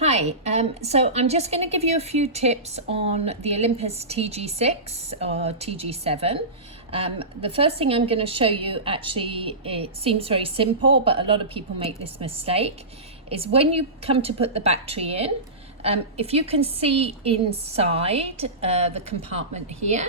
Hi, so I'm just going to give you a few tips on the Olympus Tg6 or Tg7. The first thing I'm going to show you, actually, it seems very simple, but a lot of people make this mistake, is when you come to put the battery in, if you can see inside the compartment here,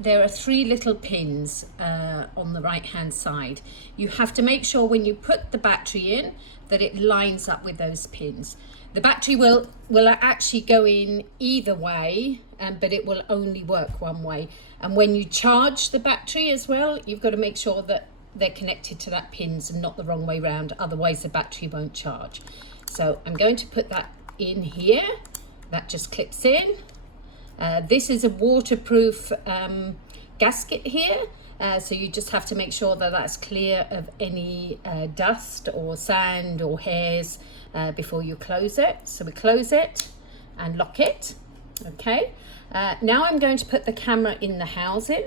there are three little pins on the right hand side. You have to make sure when you put the battery in that it lines up with those pins. The battery will actually go in either way, but it will only work one way. And when you charge the battery as well, you've got to make sure that they're connected to that pins and not the wrong way round, otherwise the battery won't charge. So I'm going to put that in here. That just clips in. This is a waterproof gasket here, so you just have to make sure that that's clear of any dust or sand or hairs before you close it. So we close it and lock it. Okay, now I'm going to put the camera in the housing.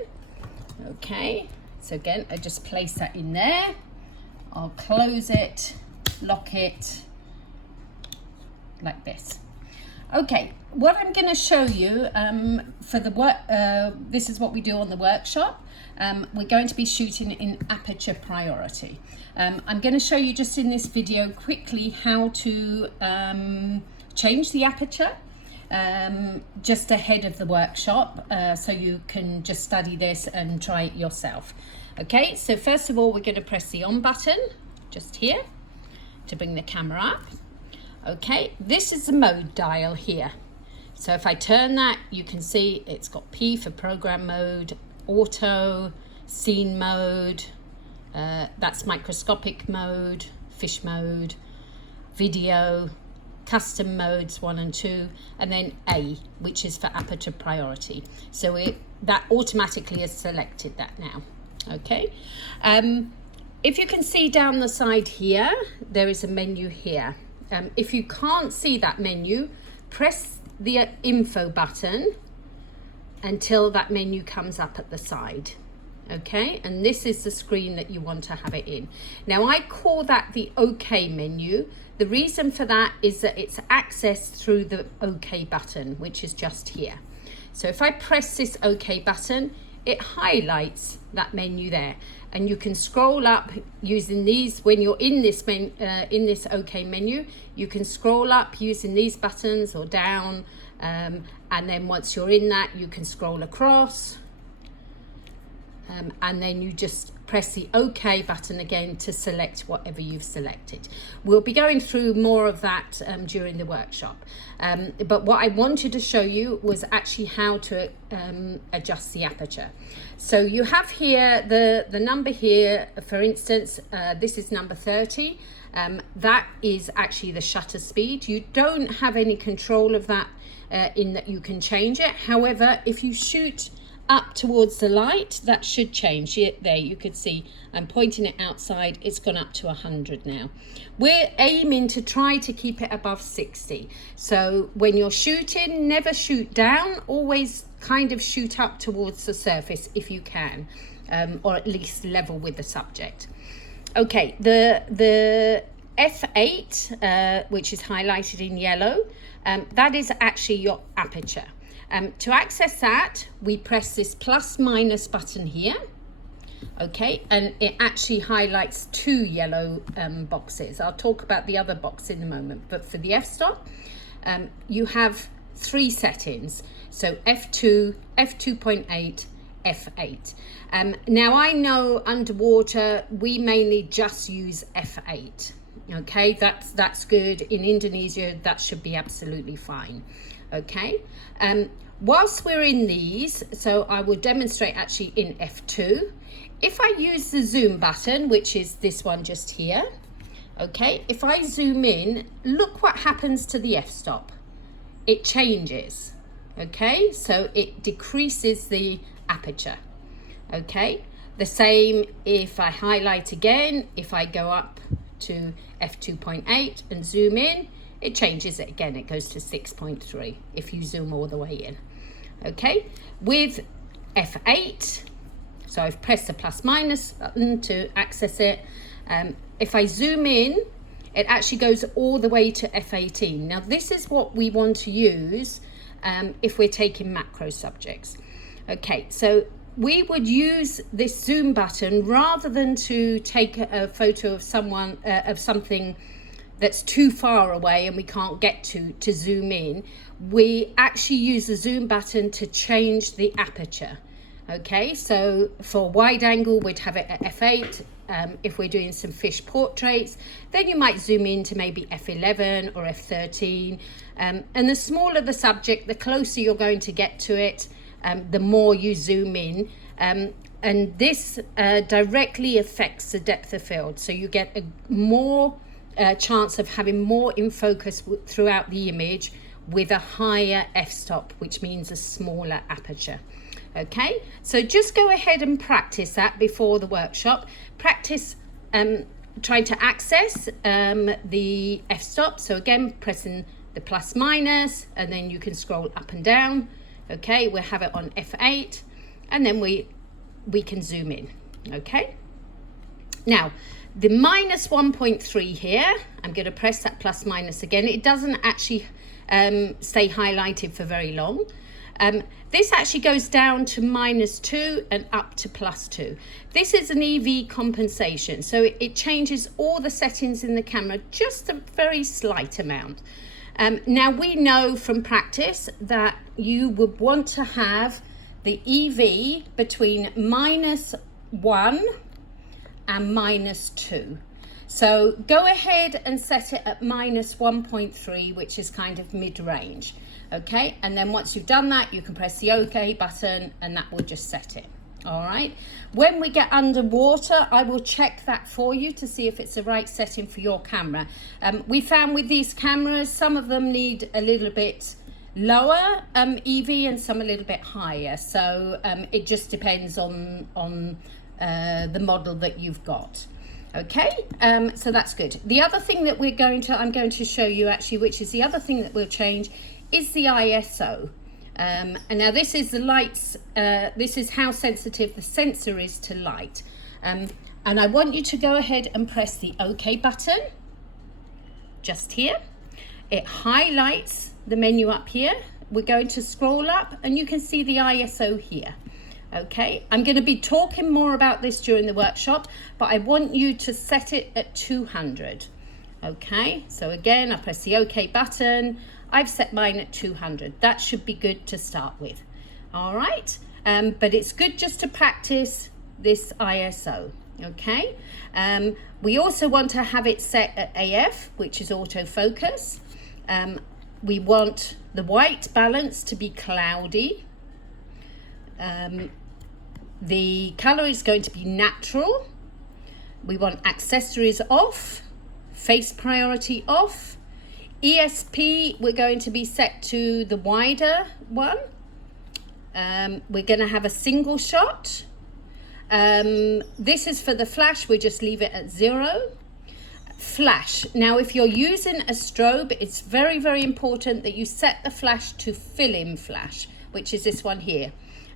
Okay, so again, I just place that in there. I'll close it, lock it like this. Okay, what I'm going to show you for the work, this is what we do on the workshop. We're going to be shooting in Aperture Priority. I'm going to show you just in this video quickly how to change the aperture just ahead of the workshop, so you can just study this and try it yourself. Okay, so first of all, we're going to press the on button just here to bring the camera up. Okay, this is the mode dial here. So if I turn that, you can see it's got P for program mode, auto, scene mode, that's microscopic mode, fish mode, video, custom modes 1 and 2, and then A, which is for aperture priority. So that automatically has selected that now. Okay, if you can see down the side here, there is a menu here. If you can't see that menu, press the info button until that menu comes up at the side. Okay, and this is the screen that you want to have it in. Now I call that the OK menu. The reason for that is that it's accessed through the OK button, which is just here. So if I press this OK button, it highlights that menu there, and you can scroll up using these. When you're in this in this OK menu, you can scroll up using these buttons or down, and then once you're in that, you can scroll across, and then you just press the OK button again to select whatever you've selected. We'll be going through more of that during the workshop. But what I wanted to show you was actually how to adjust the aperture. So you have here the number here, for instance, this is number 30. That is actually the shutter speed. You don't have any control of that in that you can change it. However, if you shoot up towards the light, that should change. There you could see I'm pointing it outside, it's gone up to 100 now. We're aiming to try to keep it above 60. So when you're shooting, never shoot down, always kind of shoot up towards the surface if you can, or at least level with the subject. Okay, the F8, which is highlighted in yellow, that is actually your aperture. To access that, we press this plus minus button here, okay, and it actually highlights two yellow boxes. I'll talk about the other box in a moment, but for the f-stop, you have three settings, so f2, f2.8, f8. Now I know underwater we mainly just use f8. Okay, that's good. In Indonesia, that should be absolutely fine. Okay, whilst we're in these, so I will demonstrate actually in F2. If I use the zoom button, which is this one just here, okay, if I zoom in, look what happens to the f-stop. It changes, okay, so it decreases the aperture. Okay, the same if I highlight again, if I go up to f2.8 and zoom in, it changes it again, it goes to 6.3 if you zoom all the way in. Okay, with F8, so I've pressed the plus minus button to access it. If I zoom in, it actually goes all the way to f18. Now this is what we want to use if we're taking macro subjects. Okay, so we would use this zoom button rather than to take a photo of someone of something that's too far away and we can't get to zoom in. We actually use the zoom button to change the aperture. Okay, so for wide angle we'd have it at f8. If we're doing some fish portraits, then you might zoom in to maybe f11 or f13. And the smaller the subject, the closer you're going to get to it, the more you zoom in. And this directly affects the depth of field. So you get a more chance of having more in focus throughout the image with a higher f-stop, which means a smaller aperture. Okay, so just go ahead and practice that before the workshop. Practice trying to access the f-stop. So again, pressing the plus minus, and then you can scroll up and down. Okay, we'll have it on f8, and then we can zoom in. Okay, now the minus 1.3 here, I'm going to press that plus minus again. It doesn't actually stay highlighted for very long. This actually goes down to -2 and up to +2. This is an EV compensation, so it changes all the settings in the camera just a very slight amount. Now we know from practice that you would want to have the EV between -1 and -2. So go ahead and set it at -1.3, which is kind of mid-range. Okay, and then once you've done that, you can press the OK button and that will just set it. All right, when we get underwater, I will check that for you to see if it's the right setting for your camera. We found with these cameras, some of them need a little bit lower EV and some a little bit higher. So it just depends on the model that you've got. Okay, so that's good. The other thing that I'm going to show you actually, which is the other thing that we'll change, is the ISO. And now this is the lights, this is how sensitive the sensor is to light. And I want you to go ahead and press the OK button, just here. It highlights the menu up here. We're going to scroll up and you can see the ISO here. Okay, I'm going to be talking more about this during the workshop, but I want you to set it at 200. Okay, so again, I press the OK button. I've set mine at 200. That should be good to start with. All right, but it's good just to practice this ISO. Okay, we also want to have it set at AF, which is autofocus. We want the white balance to be cloudy. The color is going to be natural. We want accessories off, face priority off. ESP, we're going to be set to the wider one. We're going to have a single shot. This is for the flash, we just leave it at 0. Flash, now if you're using a strobe, it's very, very important that you set the flash to fill-in flash, which is this one here.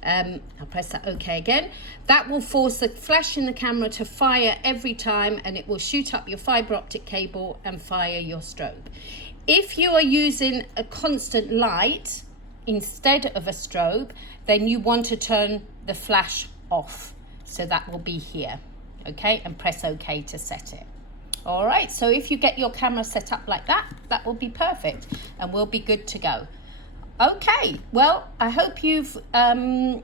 I'll press that OK again. That will force the flash in the camera to fire every time, and it will shoot up your fiber optic cable and fire your strobe. If you are using a constant light instead of a strobe, then you want to turn the flash off. So that will be here, okay, and press OK to set it. All right, so if you get your camera set up like that, that will be perfect and we'll be good to go. Okay, well, I hope you can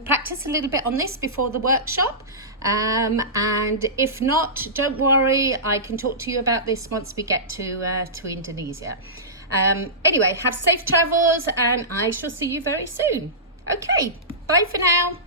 practice a little bit on this before the workshop. And if not, don't worry, I can talk to you about this once we get to Indonesia. Anyway, have safe travels and I shall see you very soon. Okay, bye for now.